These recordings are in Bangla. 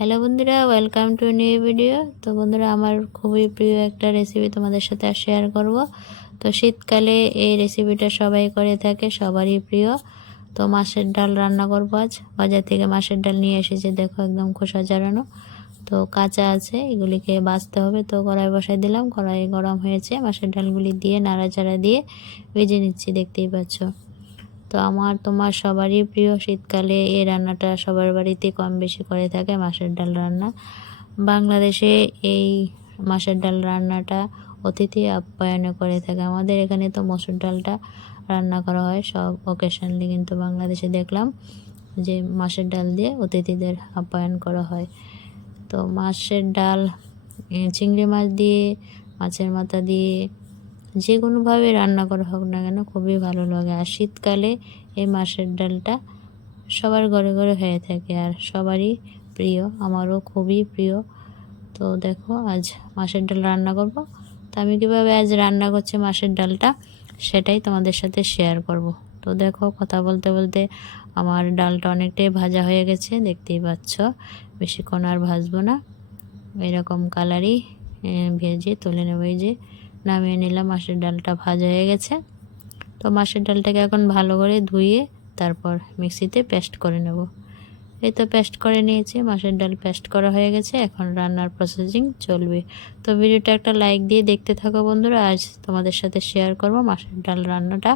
হ্যালো বন্ধুরা ওয়েলকাম টু নিউ ভিডিও তো বন্ধুরা, আমার খুবই প্রিয় একটা রেসিপি তোমাদের সাথে শেয়ার করব। তো শীতকালে এই রেসিপিটা সবাই করে থাকে, সবারই প্রিয়। তো মাছের ডাল রান্না করব আজ। বাজার থেকে মাছের ডাল নিয়ে এসেছে, দেখো একদম খোসা জড়ানো তো কাঁচা আছে, এগুলিকে বাছতে হবে। তো কড়াই বসাই দিলাম, কড়াই গরম হয়েছে। মাছের ডালগুলি দিয়ে নাড়াচাড়া দিয়ে ভেজে নিচ্ছি, দেখতেই পাচ্ছ। তো আমার তোমার সবারই প্রিয় শীতকালে এই রান্নাটা সবার বাড়িতে কম বেশি করে থাকে মাছের ডাল রান্না। বাংলাদেশে এই মাছের ডাল রান্নাটা অতিথি আপ্যায়নে করে থাকে। আমাদের এখানে তো মসুর ডালটা রান্না করা হয়, সব অকেশনলি কিন্তু বাংলাদেশে দেখলাম যে মাছের ডাল দিয়ে অতিথিদের আপ্যায়ন করা হয়। তো মাছের ডাল চিংড়ি মাছ দিয়ে, মাছের মাথা দিয়ে যে কোনোভাবে রান্না করা হোক না কেন খুবই ভালো লাগে। আর শীতকালে এই মাছের ডালটা সবার ঘরে ঘরে হয়ে থাকে আর সবারই প্রিয়, আমারও খুবই প্রিয়। তো দেখো, আজ মাছের ডাল রান্না করব। তো আমি কীভাবে আজ রান্না করছি মাছের ডালটা সেটাই তোমাদের সাথে শেয়ার করব। তো দেখো, কথা বলতে বলতে আমার ডালটা অনেকটাই ভাজা হয়ে গেছে, দেখতেই পাচ্ছ। বেশিক্ষণ আর ভাজবো না। এরকম কালারই ভেজে, তুলে নেব এই যে। নামিয়ে নিলাম। মাছের ডালটা ভাজা হয়ে গেছে। তো মাছের ডালটাকে এখন ভালো করে ধুয়ে তারপর মিক্সিতে পেস্ট করে নেব। এই তো পেস্ট করে নিয়েছি। মাছের ডাল পেস্ট করা হয়ে গেছে। এখন রান্নার প্রসেসিং চলবে। তো ভিডিওটা একটা লাইক দিয়ে দেখতে থাকো বন্ধুরা। আজ তোমাদের সাথে শেয়ার করব মাছের ডাল রান্নাটা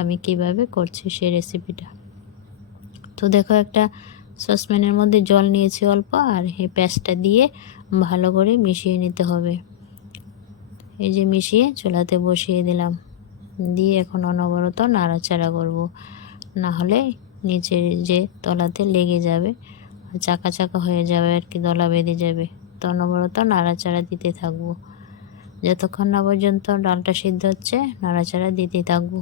আমি কীভাবে করছি সেই রেসিপিটা তো দেখো একটা সসপ্যানের মধ্যে জল নিয়েছি অল্প। আর এই পেস্টটা দিয়ে ভালো করে মিশিয়ে নিতে হবে। এই যে মিশিয়ে চুলাতে বসিয়ে দিলাম। দিয়ে এখন অনবরত নাড়াচাড়া করব। না হলে নিচের যে তলাতে লেগে যাবে, চাকা চাকা হয়ে যাবে আর কি, দলা বেঁধে যাবে। তো অনবরত নাড়াচাড়া দিতে থাকব। যতক্ষণ না পর্যন্ত ডালটা সিদ্ধ হচ্ছে, নাড়াচাড়া দিতে থাকব।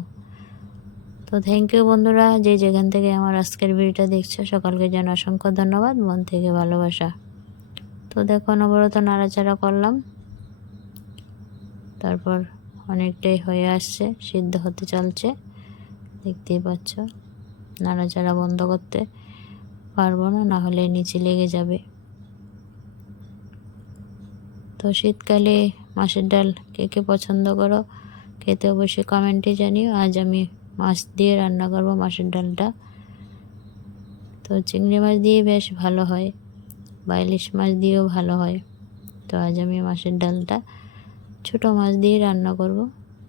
তো থ্যাংক ইউ বন্ধুরা, যে যেখান থেকে আমার আজকের ভিডিওটা দেখছ, সকালকে যেন অসংখ্য ধন্যবাদ, মন থেকে ভালোবাসা। তো দেখো অনবরত নাড়াচাড়া করলাম। তারপর অনেকটাই হয়ে আসছে, সিদ্ধ হতে চলছে। দেখতেই পাচ্ছ, নাড়াচাড়া বন্ধ করতে পারব না না হলে নিচে লেগে যাবে। তো শীতকালে মাছের ডাল কে কে পছন্দ করো, খেতে অবশ্যই কমেন্টে জানিও। আজ আমি মাছ দিয়ে রান্না করব মাছের ডালটা। তো চিংড়ি মাছ দিয়ে বেশ ভালো হয়, বা ইলিশ মাছ দিয়েও ভালো হয়। তো আজ আমি মাছের ডালটা ছোট মাছ দিয়ে রান্না করব।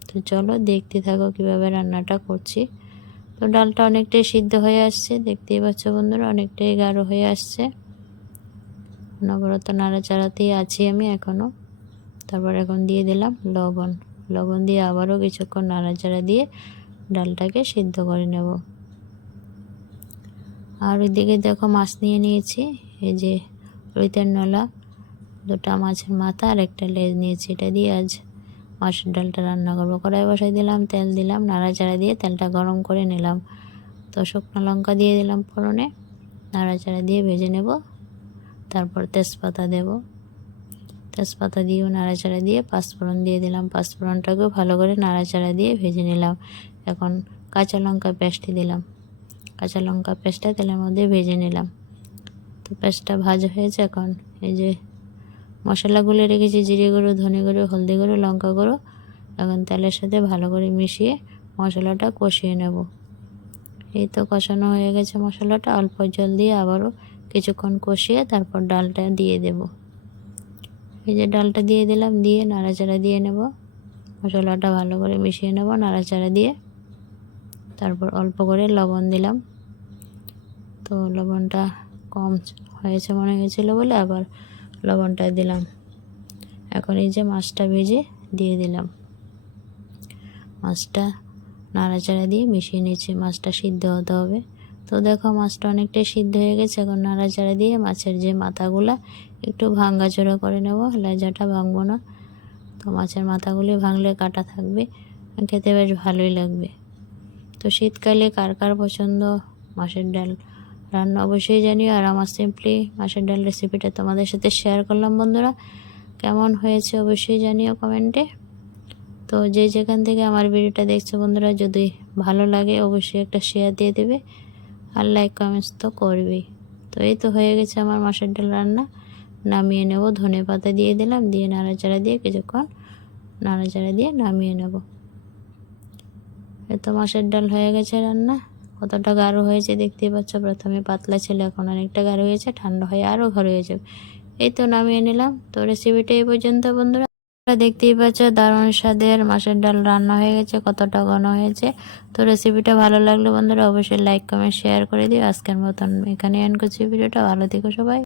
তো চলো দেখতে থাকো কীভাবে রান্নাটা করছি। তো ডালটা অনেকটাই সিদ্ধ হয়ে আসছে, দেখতেই পাচ্ছ বন্ধুরা অনেকটাই গাঢ় হয়ে আসছে। নবরত নাড়াচাড়াতেই আছি আমি এখনও তারপর এখন দিয়ে দিলাম লবণ। লবণ দিয়ে আবারও কিছুক্ষণ নাড়াচাড়া দিয়ে ডালটাকে সিদ্ধ করে নেব। আর ওইদিকে দেখো মাছ নিয়ে নিয়েছি, এই যে রুইতের নলা। দুটা মাছের মাথা আর একটা লেজ নিয়েছি এটা দিয়ে আজ মাছের ডালটা রান্না করব। কড়াই বসাই দিলাম, তেল দিলাম, নাড়াচাড়া দিয়ে তেলটা গরম করে নিলাম। তো শুকনো লঙ্কা দিয়ে দিলাম ফোড়নে, নাড়াচাড়া দিয়ে ভেজে নেব। তারপর তেজপাতা দেব। তেজপাতা দিয়েও নাড়াচাড়া দিয়ে পাঁচফোড়ন দিয়ে দিলাম। পাঁচফোড়নটাকেও ভালো করে নাড়াচাড়া দিয়ে ভেজে নিলাম। এখন কাঁচা লঙ্কা পেস্টে দিলাম। কাঁচা লঙ্কা পেস্টটা তেলের মধ্যে ভেজে নিলাম। তো পেস্টটা ভাজা হয়েছে এখন। এই যে মশলাগুলো রেখেছি জিরে গুঁড়ো, ধনে গুঁড়ো, হলদি গুঁড়ো, লঙ্কা গুঁড়ো। এখন তেলের সাথে ভালো করে মিশিয়ে মশলাটা কষিয়ে নেব। এই তো কষানো হয়ে গেছে মশলাটা। অল্প জল দিয়ে আবারও কিছুক্ষণ কষিয়ে তারপর ডালটা দিয়ে দেব। এই যে ডালটা দিয়ে দিলাম, দিয়ে নাড়াচাড়া দিয়ে নেব। মশলাটা ভালো করে মিশিয়ে নেব, নাড়াচাড়া দিয়ে। তারপর অল্প করে লবণ দিলাম। তো লবণটা কম হয়েছে মনে হয়েছিলো বলে আবার লবণটা দিলাম। এখন এই যে মাছটা ভেজে দিয়ে দিলাম। মাছটা নাড়াচাড়া দিয়ে মিশিয়ে নিচ্ছি। মাছটা সিদ্ধ হতে হবে। তো দেখো মাছটা অনেকটাই সিদ্ধ হয়ে গেছে। এখন নাড়াচাড়া দিয়ে মাছের যে মাথাগুলা, একটু ভাঙ্গাচোড়া করে নেব। লেজাটা ভাঙবো না। তো মাছের মাথাগুলি ভাঙলে কাটা থাকবে। খেতে বেশ ভালোই লাগবে। তো শীতকালে কার কার পছন্দ? মাছের ডাল। রান্না অবশ্যই জানিও। আর আমার সিম্পলি মাছের ডাল রেসিপিটা তোমাদের সাথে শেয়ার করলাম, বন্ধুরা। কেমন হয়েছে অবশ্যই জানিও কমেন্টে তো যে যেখান থেকে আমার ভিডিওটা দেখছ, বন্ধুরা, যদি ভালো লাগে, অবশ্যই একটা শেয়ার দিয়ে দেবে। আর লাইক কমেন্টস তো করবেই। তো এই তো হয়ে গেছে আমার মাছের ডাল রান্না। নামিয়ে নেব, ধনে পাতা দিয়ে দিলাম, দিয়ে নাড়াচাড়া দিয়ে কিছুক্ষণ নাড়াচাড়া দিয়ে নামিয়ে নেব। তো মাছের ডাল হয়ে গেছে রান্না। কতটা গাঢ় হয়েছে, দেখতেই পাচ্ছ প্রথমে পাতলা ছিল, এখন অনেকটা গাঢ় হয়েছে, ঠান্ডা হয়ে আরও ঘর হয়ে যাবে। এই তো নামিয়ে নিলাম। তো রেসিপিটা এই পর্যন্ত, বন্ধুরা। দেখতেই পাচ্ছ দারুণ স্বাদের মাছের ডাল রান্না হয়ে গেছে, কতটা ঘন হয়েছে। তো রেসিপিটা ভালো লাগলে বন্ধুরা, অবশ্যই লাইক কমেন্ট শেয়ার করে দিও। আজকের মতন এখানে এন্ড করছি। ভিডিওটা ভালো থেকো সবাই।